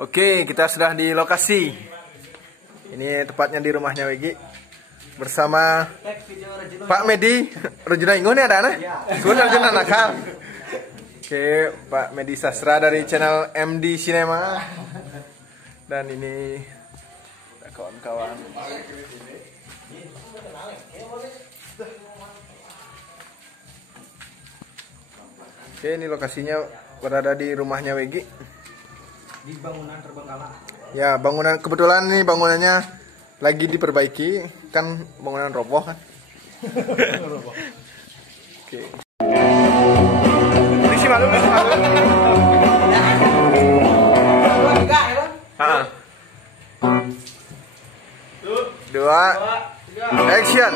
Oke, kita sudah di lokasi. Ini tepatnya di rumahnya Wegi bersama Pak Medi. Rejuna Ingun ya ada anak? Sudah Rejuna nakal. Oke, Pak Medi Sastra dari channel MD Cinema. Dan ini kawan-kawan. Oke, ini lokasinya berada di rumahnya Wegi. Di bangunan terbengkalai. Ya, bangunan kebetulan nih bangunannya lagi diperbaiki, kan bangunan roboh kan. Oke. Ini sih malu. Dua, action.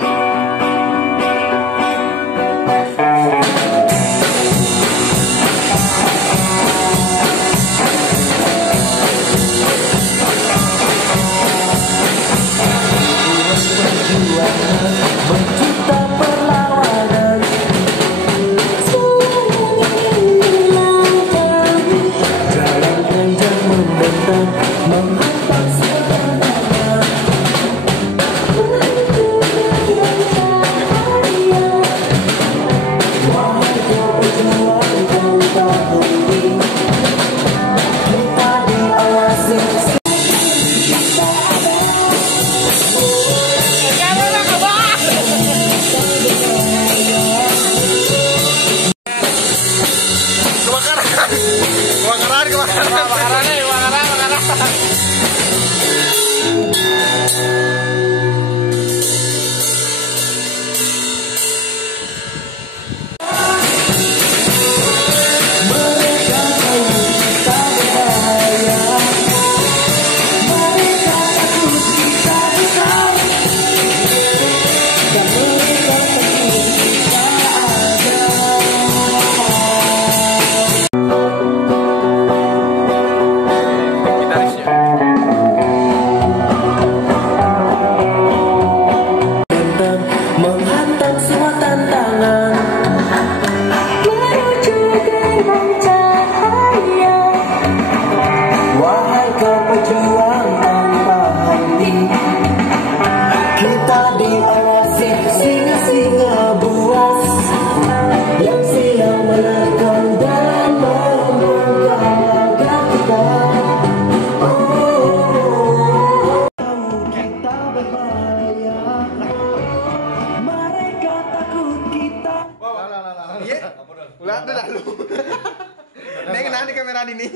Neng kamera ini.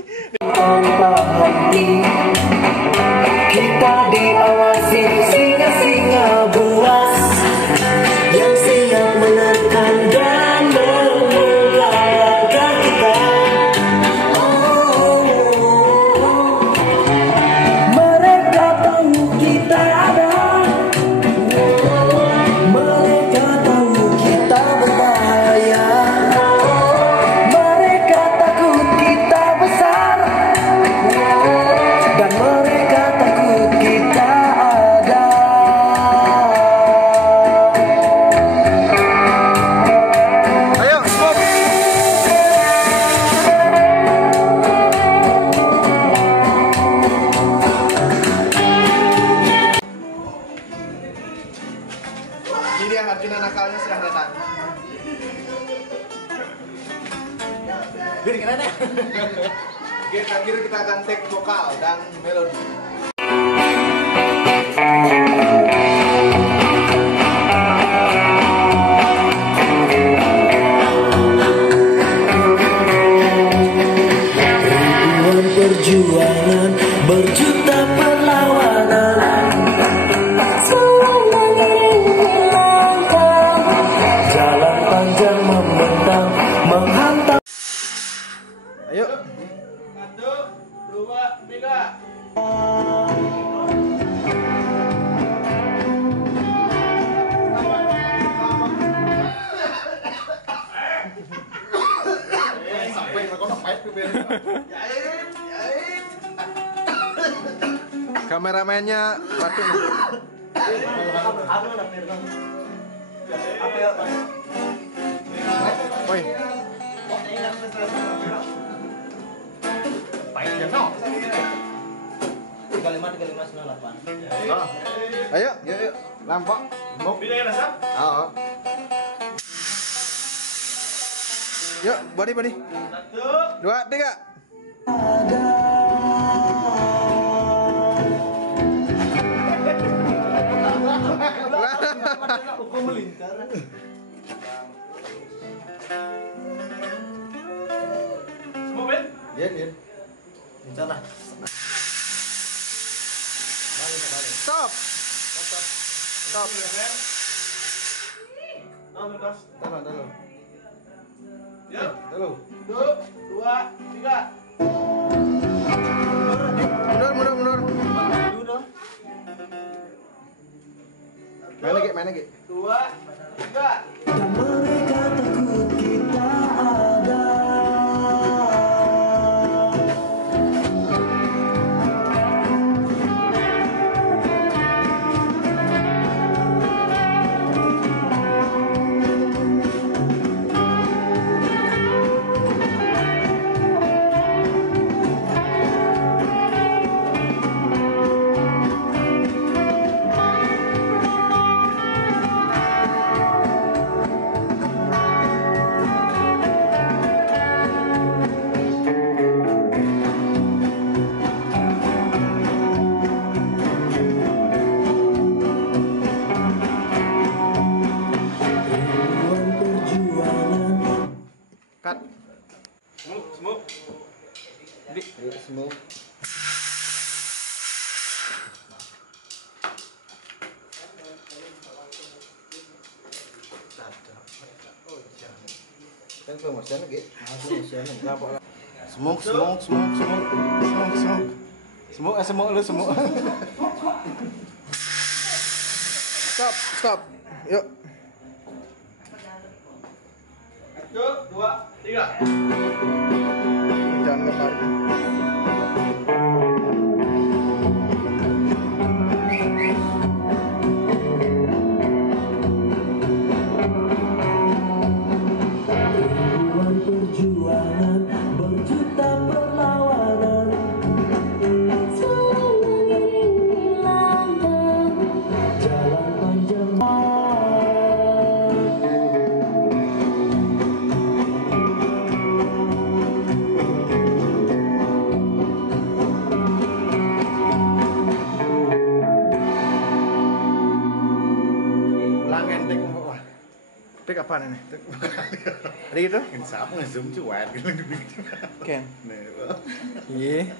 Kita diawasi singa-singa buas yang siap menekan dan menggalakkan kita. Mereka tahu kita ada, mereka tahu kita berbahaya, mereka takut kita besar, dan mereka takut kita ada. Ayo, stop. Ini dia Harjuna nakalnya sudah datang. Biar keren ya. Oke, terakhir kita akan take vokal dan melodi. Ribuan perjuangan, berjuta perlawanan, jalan panjang membentang, menghantam. Ayo. 1, 2, 3. Kameramennya mati. Woi. Baik ya no. 353598. Oh. Ayo, yuk. Lampok. Mau. Bila rasa? Oh. Yuk, body. 1, 2, 3. Hukum melintar. Semua Ben? Yen. Salah. Stop. Tuntas. Tahan. Ya. Dulu. 1, 2, 3. Mundur. Main lagi. 2, 3. Dan mereka takut kita ada. Cut. Smoke. Smoke. Kan promosi lagi. Smoke. Smoke. Stop. Yuk. 1, 2, 3. Jangan kemarin. Ruang perjuangan berjuta perlawanan selalu mengiringi langkah jalan panjang. Langen wah. Tek apaan ini? Ada gitu? Siapa nge-zoom cuek gitu. Ken. Nih, Iya.